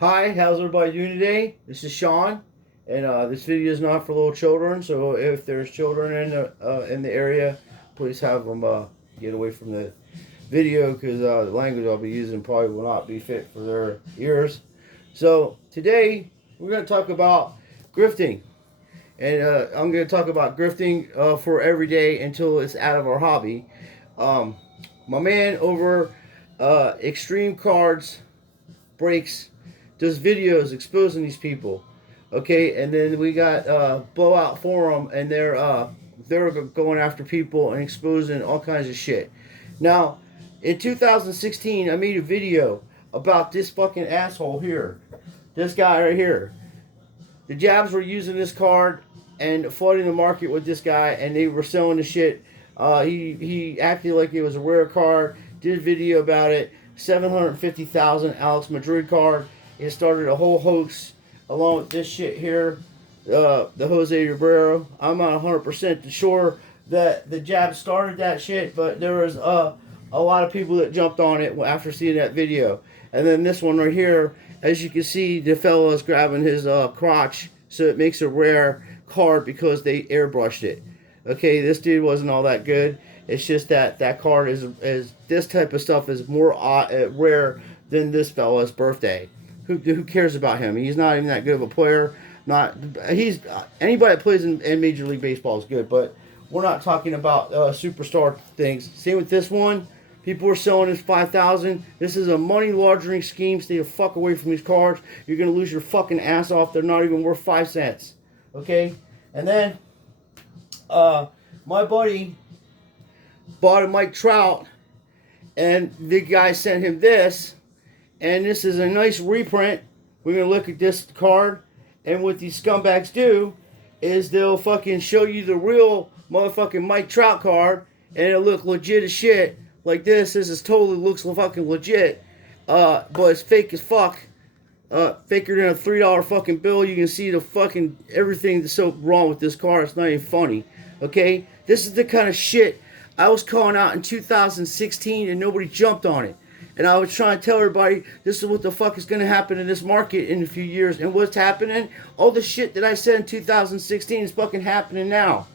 Hi, how's everybody doing today? This is Sean, and this video is not for little children. So if there's children in the area, please have them get away from the video because the language I'll be using probably will not be fit for their ears. So today we're going to talk about grifting, and I'm going to talk about grifting for every day until it's out of our hobby. Um, my man over Extreme Cards breaks does videos exposing these people. Okay, and then we got Blowout Forum, and they're going after people and exposing all kinds of shit. Now, in 2016, I made a video about this fucking asshole here, this guy right here. The Jabs were using this card and flooding the market with this guy, and they were selling the shit. He acted like it was a rare card. Did a video about it. 750,000 Alex Madrid card. It started a whole hoax along with this shit here, the Jose Ribeiro. I'm not 100% sure that the Jab started that shit, but there was a lot of people that jumped on it after seeing that video. And then this one right here, as you can see, the fellow is grabbing his crotch, so it makes a rare card because they airbrushed it. Okay, this dude wasn't all that good. It's just that card is this type of stuff is more rare than this fella's birthday. Who cares about him? He's not even that good of a player. Anybody that plays in Major League Baseball is good, but we're not talking about superstar things. Same with this one. People are selling this 5,000. This is a money laundering scheme. Stay the fuck away from these cards. You're gonna lose your fucking ass off. They're not even worth 5 cents. Okay, and then my buddy bought a Mike Trout, and the guy sent him this, and this is a nice reprint. We're gonna look at this card, and what these scumbags do is they'll fucking show you the real motherfucking Mike Trout card, and it'll look legit as shit. Like this is totally looks fucking legit, but it's fake as fuck. Faker than a $3 fucking bill. You can see the fucking everything that's so wrong with this card. It's not even funny. Okay, this is the kind of shit I was calling out in 2016, and nobody jumped on it. And I was trying to tell everybody this is what the fuck is going to happen in this market in a few years. And what's happening? All the shit that I said in 2016 is fucking happening now.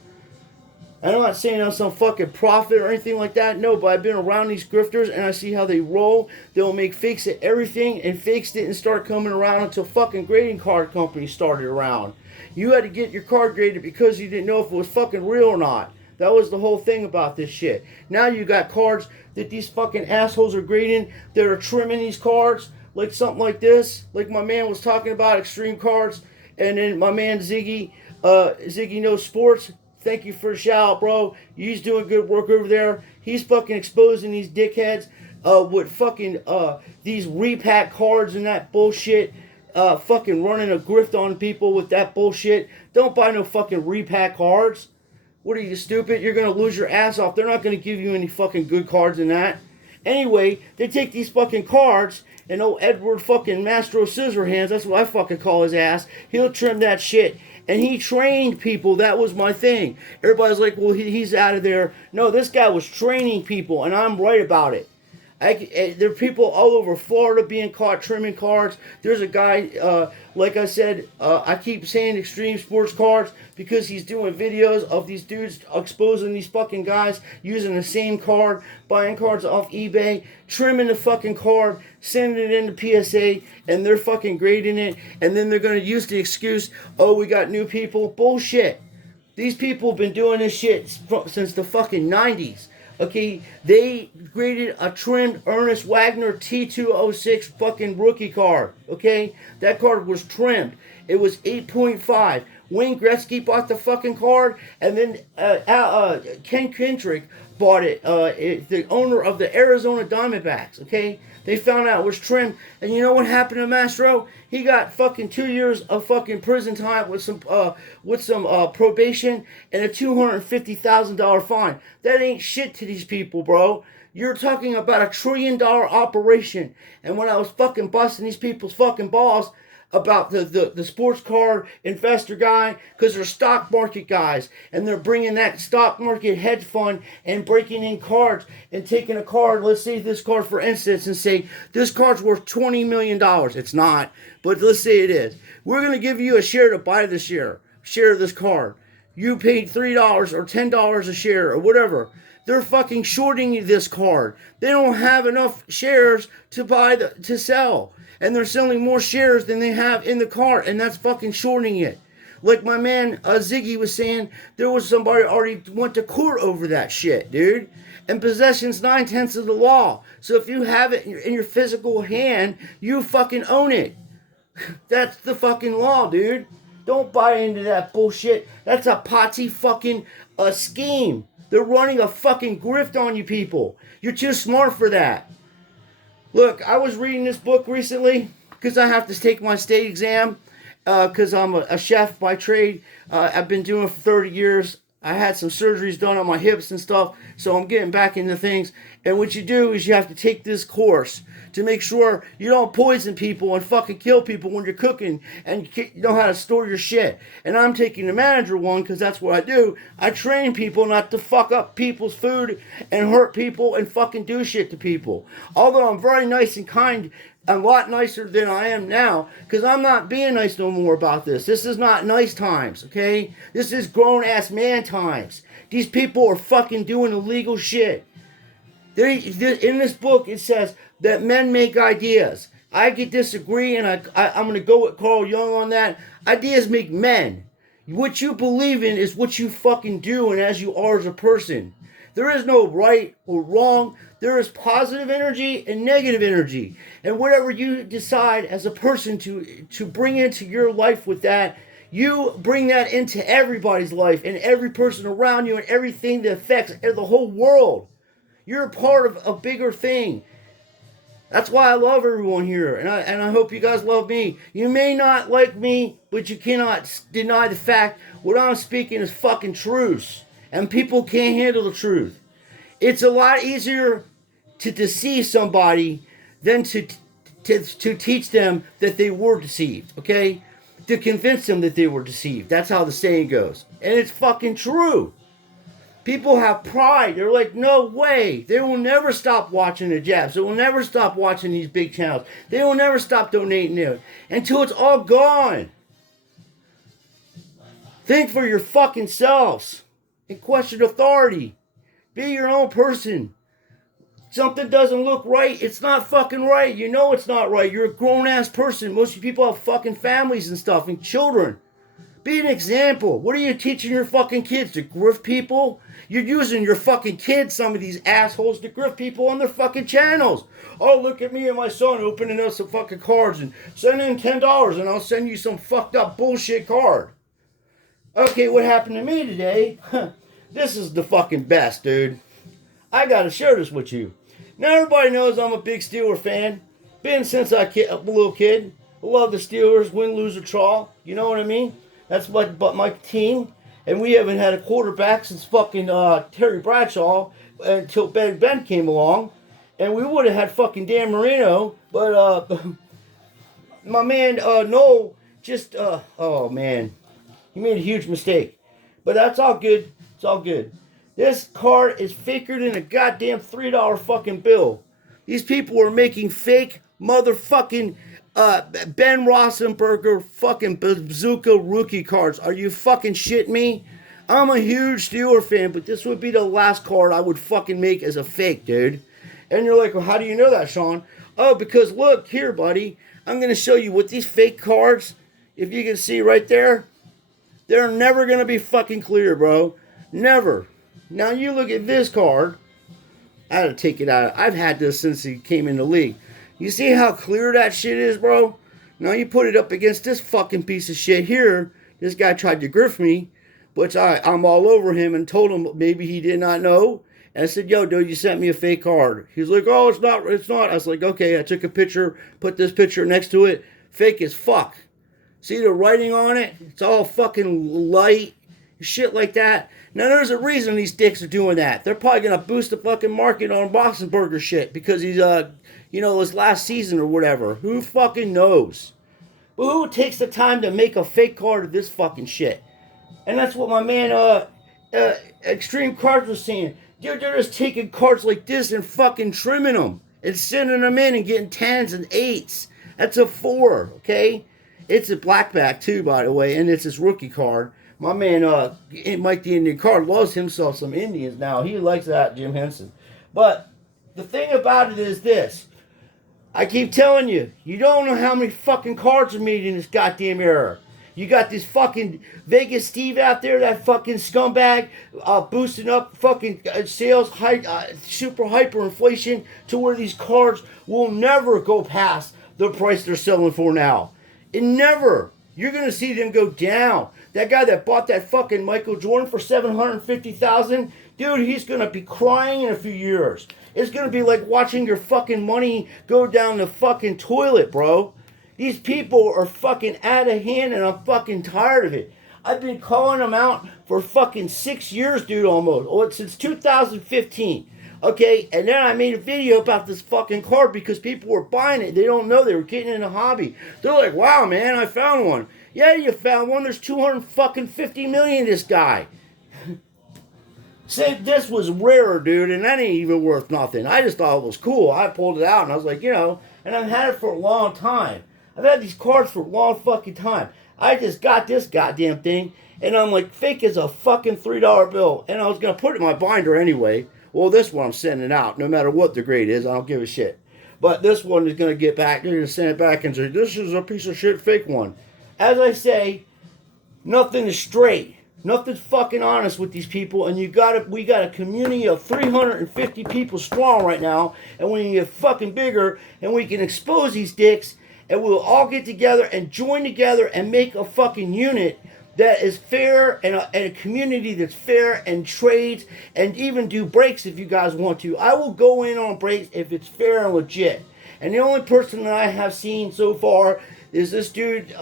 And I'm not saying I'm some fucking prophet or anything like that. No, but I've been around these grifters and I see how they roll. They'll make fakes at everything, and fakes didn't start coming around until fucking grading card companies started around. You had to get your card graded because you didn't know if it was fucking real or not. That was the whole thing about this shit. Now you got cards that these fucking assholes are grading. They're trimming these cards like something like this. Like my man was talking about Extreme Cards. And then my man Ziggy Knows Sports. Thank you for the shout out, bro. He's doing good work over there. He's fucking exposing these dickheads with fucking these repack cards and that bullshit. Fucking running a grift on people with that bullshit. Don't buy no fucking repack cards. What are you, stupid? You're going to lose your ass off. They're not going to give you any fucking good cards in that. Anyway, they take these fucking cards, and old Edward fucking Mastro Scissorhands, that's what I fucking call his ass, he'll trim that shit. And he trained people. That was my thing. Everybody's like, well, he's out of there. No, this guy was training people, and I'm right about it. There are people all over Florida being caught trimming cards. There's a guy, like I said, I keep saying Extreme Sports Cards because he's doing videos of these dudes exposing these fucking guys using the same card, buying cards off eBay, trimming the fucking card, sending it into PSA, and they're fucking grading it, and then they're going to use the excuse, oh, we got new people. Bullshit. These people have been doing this shit since the fucking 90s. Okay, they graded a trimmed Ernest Wagner T206 fucking rookie card. Okay, that card was trimmed. It was 8.5. Wayne Gretzky bought the fucking card, and then Ken Kendrick bought it. The owner of the Arizona Diamondbacks. Okay, they found out it was trimmed, and you know what happened to Mastro? He got fucking 2 years of fucking prison time with some probation and a $250,000 fine. That ain't shit to these people, bro. You're talking about a $1 trillion operation. And when I was fucking busting these people's fucking balls about the sports car investor guy, because they're stock market guys, and they're bringing that stock market hedge fund and breaking in cards and taking a card, let's say this card for instance, and say this card's worth $20 million. It's not, but let's say it is. We're going to give you a share to buy the share of this card. You paid $3 or $10 a share or whatever. They're fucking shorting this card. They don't have enough shares to sell. And they're selling more shares than they have in the card, and that's fucking shorting it. Like my man Ziggy was saying, there was somebody already went to court over that shit, dude. And possession's 9/10 of the law. So if you have it in your physical hand, you fucking own it. That's the fucking law, dude. Don't buy into that bullshit. That's a Ponzi fucking scheme. They're running a fucking grift on you people. You're too smart for that. Look, I was reading this book recently because I have to take my state exam because I'm a chef by trade. I've been doing it for 30 years. I had some surgeries done on my hips and stuff, so I'm getting back into things. And what you do is you have to take this course to make sure you don't poison people and fucking kill people when you're cooking, and you know how to store your shit. And I'm taking the manager one because that's what I do. I train people not to fuck up people's food and hurt people and fucking do shit to people. Although I'm very nice and kind, a lot nicer than I am now, because I'm not being nice no more about this. This is not nice times, okay? This is grown-ass man times. These people are fucking doing illegal shit. In this book, it says that men make ideas. I could disagree, and I'm going to go with Carl Jung on that. Ideas make men. What you believe in is what you fucking do, and as you are as a person. There is no right or wrong. There is positive energy and negative energy. And whatever you decide as a person to bring into your life with that, you bring that into everybody's life and every person around you and everything that affects the whole world. You're a part of a bigger thing. That's why I love everyone here, and I hope you guys love me. You may not like me, but you cannot deny the fact what I'm speaking is fucking truth. And people can't handle the truth. It's a lot easier to deceive somebody than to teach them that they were deceived, okay? To convince them that they were deceived. That's how the saying goes. And it's fucking true. People have pride. They're like, no way. They will never stop watching the Japs. They will never stop watching these big channels. They will never stop donating it until it's all gone. Think for your fucking selves. And question authority. Be your own person. Something doesn't look right, it's not fucking right. You know it's not right. You're a grown-ass person. Most of you people have fucking families and stuff and children. Be an example. What are you teaching your fucking kids? To grift people? You're using your fucking kids, some of these assholes, to grift people on their fucking channels. Oh, look at me and my son opening up some fucking cards and send in $10 and I'll send you some fucked up bullshit card. Okay, what happened to me today? This is the fucking best, dude. I gotta share this with you. Now everybody knows I'm a big Steeler fan. Been since I was a little kid. I love the Steelers, win, lose, or draw. You know what I mean? That's my team. And we haven't had a quarterback since fucking Terry Bradshaw until Ben came along. And we would have had fucking Dan Marino. But my man Noel just, oh man. He made a huge mistake. But that's all good. It's all good. This card is faker than a goddamn $3 fucking bill. These people are making fake motherfucking Ben Roethlisberger fucking bazooka rookie cards. Are you fucking shitting me? I'm a huge Steeler fan, but this would be the last card I would fucking make as a fake, dude. And you're like, well, how do you know that, Sean? Oh, because look here, buddy. I'm going to show you with these fake cards. If you can see right there, they're never going to be fucking clear, bro. Never. Now you look at this card. I had to take it out. I've had this since he came in the league. You see how clear that shit is, bro? Now you put it up against this fucking piece of shit here. This guy tried to grift me, which I'm all over him and told him maybe he did not know. And I said, yo, dude, you sent me a fake card. He's like, oh, it's not. I was like, okay. I took a picture, put this picture next to it. Fake as fuck. See the writing on it? It's all fucking light. shit like that. Now there's a reason these dicks are doing that. They're probably gonna boost the fucking market on Boston Burger shit because he's his last season or whatever. Who fucking knows? But who takes the time to make a fake card of this fucking shit? And that's what my man Extreme Cards was saying. Dude, they're just taking cards like this and fucking trimming them and sending them in and getting 10s and 8s. That's a 4, okay? It's a blackback too, by the way, and it's his rookie card. My man, Mike the Indian Card, loves himself some Indians now. He likes that, Jim Henson. But the thing about it is this. I keep telling you, you don't know how many fucking cards are made in this goddamn era. You got this fucking Vegas Steve out there, that fucking scumbag, boosting up fucking sales, super hyperinflation to where these cards will never go past the price they're selling for now. It never. You're going to see them go down. That guy that bought that fucking Michael Jordan for $750,000, dude, he's going to be crying in a few years. It's going to be like watching your fucking money go down the fucking toilet, bro. These people are fucking out of hand and I'm fucking tired of it. I've been calling them out for fucking 6 years, dude, almost. Oh, since 2015. Okay, and then I made a video about this fucking card because people were buying it. They don't know they were getting in a hobby. They're like, wow, man, I found one. Yeah, you found one. There's 250 million of this guy. See, this was rarer, dude, and that ain't even worth nothing. I just thought it was cool. I pulled it out, and I was like, and I've had it for a long time. I've had these cards for a long fucking time. I just got this goddamn thing, and I'm like, fake as a fucking $3 bill. And I was going to put it in my binder anyway. Well, this one I'm sending out, no matter what the grade is. I don't give a shit. But this one is going to get back. They're going to send it back and say, this is a piece of shit fake one. As I say, nothing is straight. Nothing's fucking honest with these people. And we got a community of 350 people strong right now. And when you get fucking bigger and we can expose these dicks, and we'll all get together and join together and make a fucking unit that is fair and a community that's fair and trades and even do breaks if you guys want to. I will go in on breaks if it's fair and legit. And the only person that I have seen so far is this dude,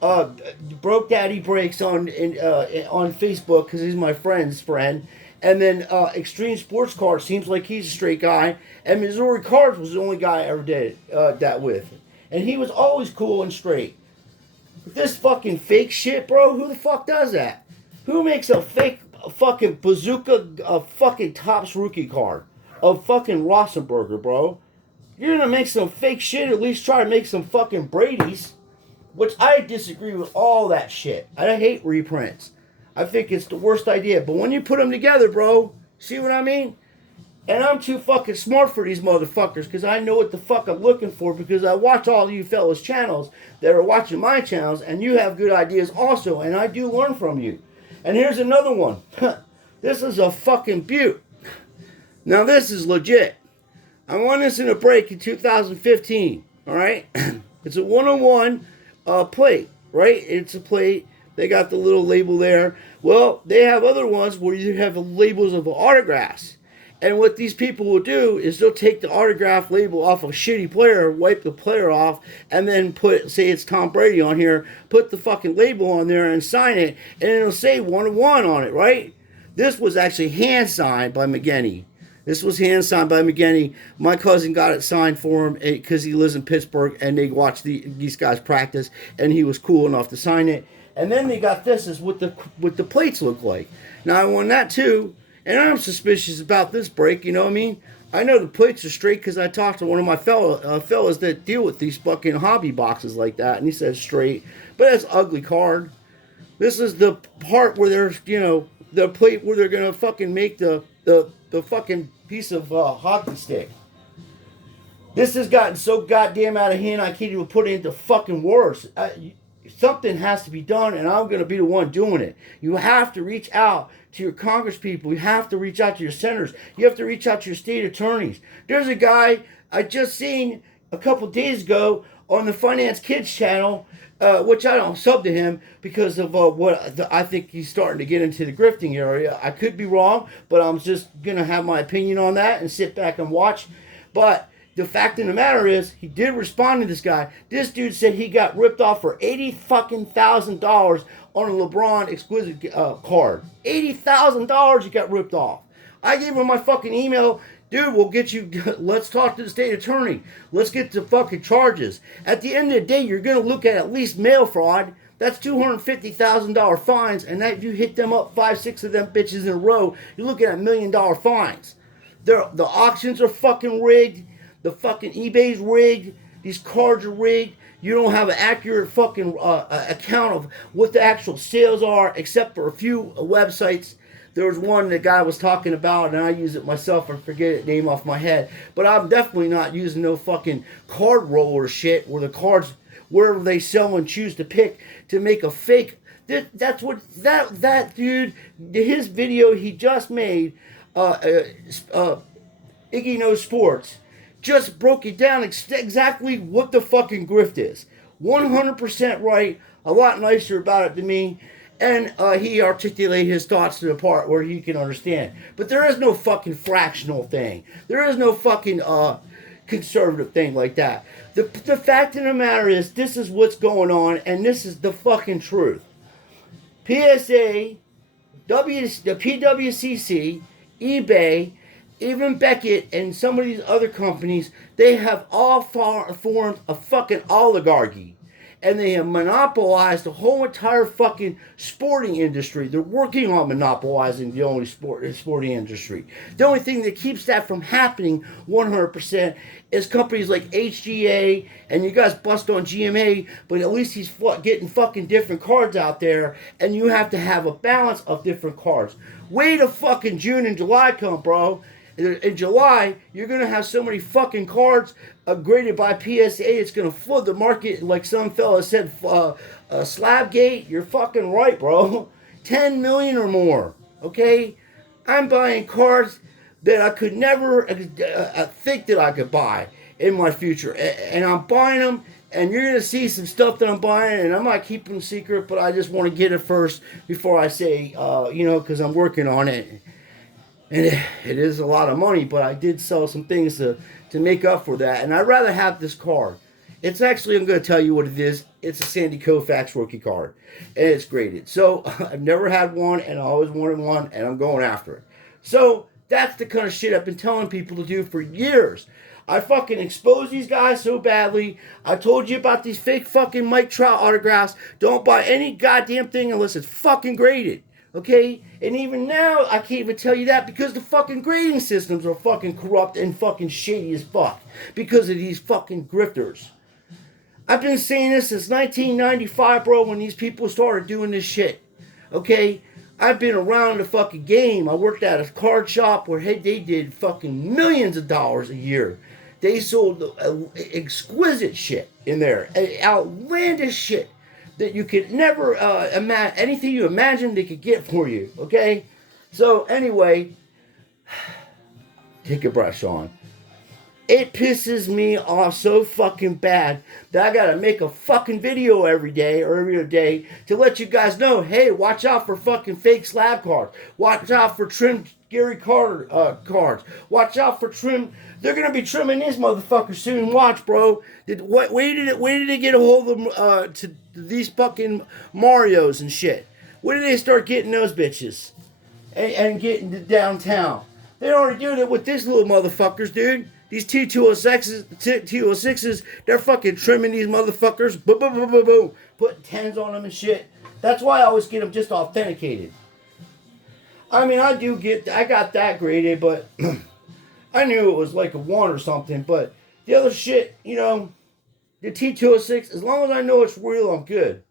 Broke Daddy Breaks on Facebook because he's my friend's friend. And then Extreme Sports Cards seems like he's a straight guy. And Missouri Cards was the only guy I ever did that with. And he was always cool and straight. But this fucking fake shit, bro, who the fuck does that? Who makes a fake fucking bazooka, fucking Topps rookie card of fucking Rosenberger, bro? You're gonna make some fake shit, at least try to make some fucking Brady's. Which I disagree with all that shit. I hate reprints. I think it's the worst idea. But when you put them together, bro, see what I mean? And I'm too fucking smart for these motherfuckers because I know what the fuck I'm looking for because I watch all you fellas' channels that are watching my channels and you have good ideas also and I do learn from you. And here's another one. This is a fucking beaut. Now this is legit. I won this in a break in 2015. Alright? It's a 101 plate. Right? It's a plate. They got the little label there. Well, they have other ones where you have the labels of autographs. And what these people will do is they'll take the autograph label off of a shitty player, wipe the player off, and then put, say it's Tom Brady on here, put the fucking label on there and sign it, and it'll say 101 on it, right? This was actually hand signed by McGinney. This was hand signed by McGinney. My cousin got it signed for him because he lives in Pittsburgh, and they watched these guys practice, and he was cool enough to sign it. And then they got this is what the plates look like. Now I won that too. And I'm suspicious about this break, you know what I mean? I know the plates are straight because I talked to one of my fellas that deal with these fucking hobby boxes like that, and he says straight. But it's an ugly card. This is the part where there's, the plate where they're going to fucking make the fucking piece of hockey stick. This has gotten so goddamn out of hand, I can't even put it into fucking words. Something has to be done, and I'm going to be the one doing it. You have to reach out to your Congress people. You have to reach out to your senators. You have to reach out to your state attorneys. There's a guy I just seen a couple days ago on the Finance Kids channel, which I don't sub to him because of I think he's starting to get into the grifting area. I could be wrong, but I'm just going to have my opinion on that and sit back and watch. But The fact of the matter is, he did respond to this guy. This dude said he got ripped off for $80,000 on a LeBron exquisite card. $80,000 he got ripped off. I gave him my fucking email. Dude, we'll get you. Let's talk to the state attorney. Let's get the fucking charges. At the end of the day, you're going to look at least mail fraud. That's $250,000 fines, and that you hit them up 5-6 of them bitches in a row, you're looking at $1 million fines. The auctions are fucking rigged. The fucking eBay's rigged. These cards are rigged. You don't have an accurate fucking account of what the actual sales are, except for a few websites. There was one the guy was talking about, and I use it myself. I forget the name off my head. But I'm definitely not using no fucking card roller shit where the cards, wherever they sell and choose to pick to make a fake. That's what that dude, his video he just made, Iggy Knows Sports, just broke it down exactly what the fucking grift is. 100% right, a lot nicer about it than me. And he articulated his thoughts to the part where he can understand. But there is no fucking fractional thing. There is no fucking conservative thing like that. The fact of the matter is, this is what's going on, and this is the fucking truth. PSA, the PWCC, eBay, even Beckett and some of these other companies, they have all formed a fucking oligarchy. And they have monopolized the whole entire fucking sporting industry. They're working on monopolizing the only sporting industry. The only thing that keeps that from happening 100% is companies like HGA, and you guys bust on GMA, but at least he's getting fucking different cards out there, and you have to have a balance of different cards. Wait till fucking June and July come, bro. In July, you're going to have so many fucking cards graded by PSA, it's going to flood the market. Like some fella said, Slabgate, you're fucking right, bro. 10 million or more, okay? I'm buying cards that I could never think that I could buy in my future. And I'm buying them, and you're going to see some stuff that I'm buying, and I might keep them secret, but I just want to get it first before I say, because I'm working on it. And it is a lot of money, but I did sell some things to make up for that. And I'd rather have this card. It's actually, I'm going to tell you what it is. It's a Sandy Koufax rookie card. And it's graded. So I've never had one, and I always wanted one, and I'm going after it. So that's the kind of shit I've been telling people to do for years. I fucking exposed these guys so badly. I told you about these fake fucking Mike Trout autographs. Don't buy any goddamn thing unless it's fucking graded. Okay? And even now, I can't even tell you that because the fucking grading systems are fucking corrupt and fucking shady as fuck. Because of these fucking grifters. I've been saying this since 1995, bro, when these people started doing this shit. Okay? I've been around the fucking game. I worked at a card shop where they did fucking millions of dollars a year. They sold exquisite shit in there. Outlandish shit that you could never imagine. Anything you imagine they could get for you. Okay? So, anyway, take a breath, Sean. It pisses me off so fucking bad that I gotta make a fucking video every day or every other day to let you guys know, hey, watch out for fucking fake slab cards. Watch out for trimmed Gary Carter cards. Watch out for trim. They're gonna be trimming these motherfuckers soon. Watch, bro. Where did they get a hold of them to these fucking Marios and shit? When did they start getting those bitches and getting to downtown? They already doing it with this little motherfuckers, dude. These T206s, they're fucking trimming these motherfuckers. Boom, boom, boom, boom, boom. Putting 10s on them and shit. That's why I always get them just authenticated. I mean, I got that graded, but I knew it was like a 1 or something. But the other shit, the T206, as long as I know it's real, I'm good.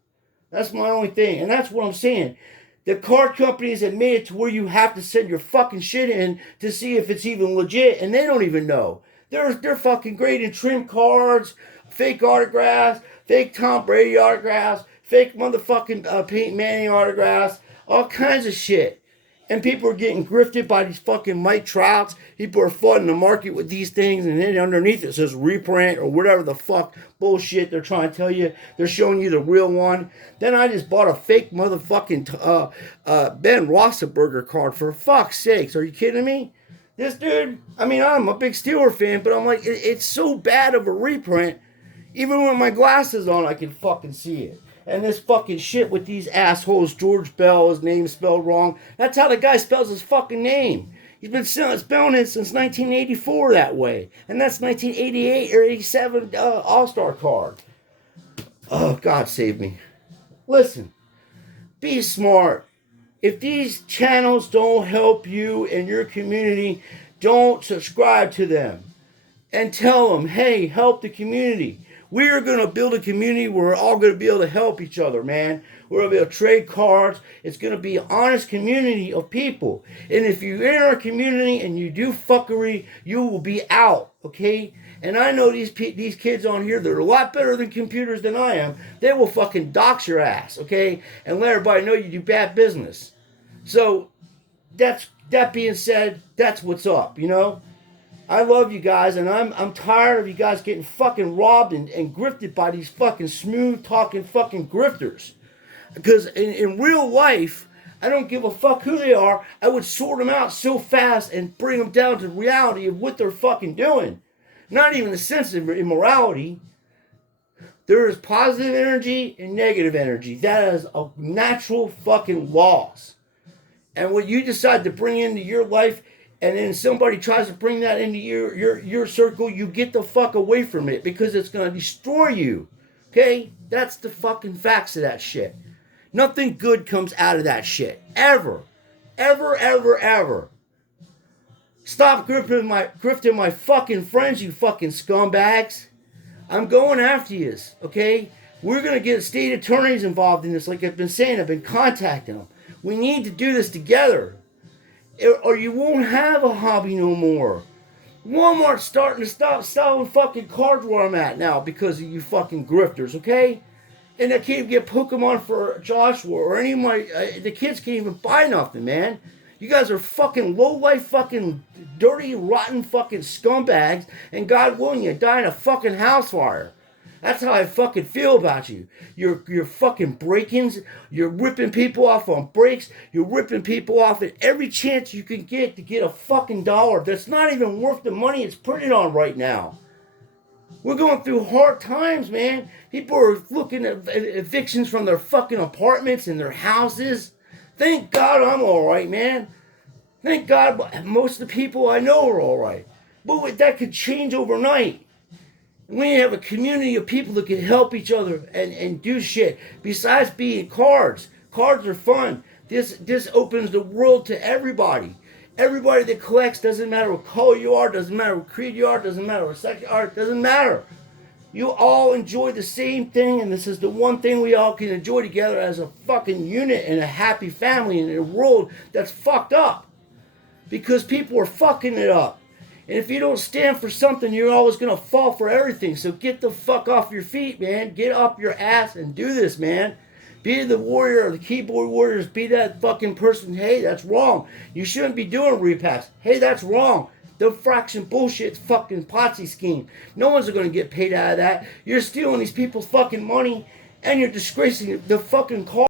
That's my only thing. And that's what I'm saying. The card companies have made it to where you have to send your fucking shit in to see if it's even legit, and they don't even know. They're fucking grading trim cards, fake autographs, fake Tom Brady autographs, fake motherfucking Peyton Manning autographs, all kinds of shit. And people are getting grifted by these fucking Mike Trouts. People are flooding the market with these things, and then underneath it says reprint or whatever the fuck bullshit they're trying to tell you. They're showing you the real one. Then I just bought a fake motherfucking Ben Roethlisberger card, for fuck's sakes. Are you kidding me? This dude, I mean, I'm a big Steeler fan, but I'm like, it's so bad of a reprint. Even with my glasses on, I can fucking see it. And this fucking shit with these assholes, George Bell, his name spelled wrong. That's how the guy spells his fucking name. He's been spelling it since 1984 that way. And that's 1988 or 87 All-Star card. Oh, God save me. Listen, be smart. If these channels don't help you and your community, don't subscribe to them. And tell them, hey, help the community. We are going to build a community where we're all going to be able to help each other, man. We're going to be able to trade cards. It's going to be an honest community of people. And if you're in our community and you do fuckery, you will be out, okay? And I know these kids on here, they're a lot better than computers than I am. They will fucking dox your ass, okay? And let everybody know you do bad business. So, that being said, that's what's up, you know? I love you guys, and I'm tired of you guys getting fucking robbed and grifted by these fucking smooth-talking fucking grifters. Because in real life, I don't give a fuck who they are. I would sort them out so fast and bring them down to reality of what they're fucking doing. Not even a sense of immorality. There is positive energy and negative energy. That is a natural fucking laws. And what you decide to bring into your life, and then somebody tries to bring that into your circle, you get the fuck away from it because it's going to destroy you. Okay? That's the fucking facts of that shit. Nothing good comes out of that shit. Ever. Ever, ever, ever. Stop grifting my fucking friends, you fucking scumbags. I'm going after you, okay? We're going to get state attorneys involved in this, like I've been saying. I've been contacting them. We need to do this together, or you won't have a hobby no more. Walmart's starting to stop selling fucking cards where I'm at now because of you fucking grifters, okay? And I can't even get Pokemon for Joshua or any of my... the kids can't even buy nothing, man. You guys are fucking low-life fucking dirty, rotten fucking scumbags, and God willing, you die in a fucking house fire. That's how I fucking feel about you. You're fucking break-ins. You're ripping people off on breaks. You're ripping people off at every chance you can get to get a fucking dollar that's not even worth the money it's printed on right now. We're going through hard times, man. People are looking at evictions from their fucking apartments and their houses. Thank God I'm all right, man. Thank God most of the people I know are all right. But that could change overnight. We have a community of people that can help each other and do shit. Besides being cards. Cards are fun. This opens the world to everybody. Everybody that collects, doesn't matter what color you are, doesn't matter what creed you are, doesn't matter what sex you are, doesn't matter. You all enjoy the same thing, and this is the one thing we all can enjoy together as a fucking unit and a happy family in a world that's fucked up. Because people are fucking it up. And if you don't stand for something, you're always going to fall for everything. So get the fuck off your feet, man. Get up your ass and do this, man. Be the warrior or the keyboard warriors. Be that fucking person. Hey, that's wrong. You shouldn't be doing repacks. Hey, that's wrong. The fraction bullshit fucking Potsy scheme. No one's going to get paid out of that. You're stealing these people's fucking money and you're disgracing the fucking cause.